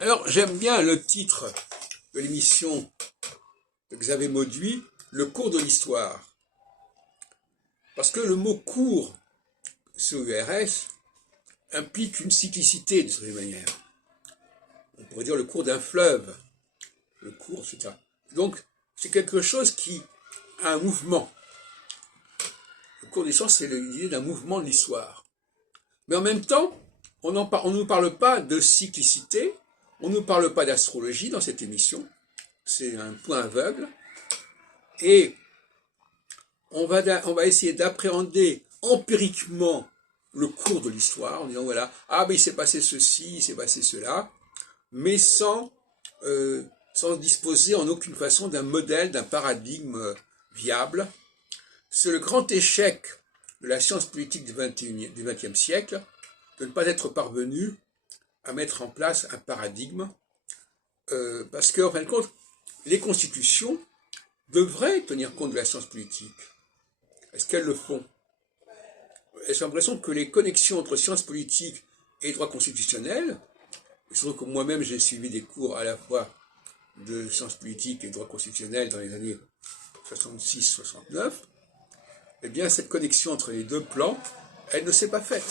Alors, j'aime bien le titre de l'émission de Xavier Mauduit, Le cours de l'histoire. Parce que le mot cours, COURS, implique une cyclicité de cette manière. On pourrait dire le cours d'un fleuve. Le cours, c'est ça. Donc, c'est quelque chose qui a un mouvement. Le cours de l'histoire, c'est l'idée d'un mouvement de l'histoire. Mais en même temps, on ne nous parle pas de cyclicité, on ne nous parle pas d'astrologie dans cette émission. C'est un point aveugle. Et on va essayer d'appréhender empiriquement le cours de l'histoire en disant voilà, ah ben il s'est passé ceci, il s'est passé cela, mais sans disposer en aucune façon d'un modèle, d'un paradigme viable. C'est le grand échec de la science politique du XXe siècle de ne pas être parvenu à mettre en place un paradigme, parce qu'en fin de compte, les constitutions devraient tenir compte de la science politique. Est-ce qu'elles le font? J'ai l'impression que les connexions entre sciences politiques et droit constitutionnel, surtout que moi-même j'ai suivi des cours à la fois de sciences politiques et droit constitutionnel dans les années 66-69, eh bien cette connexion entre les deux plans, elle ne s'est pas faite.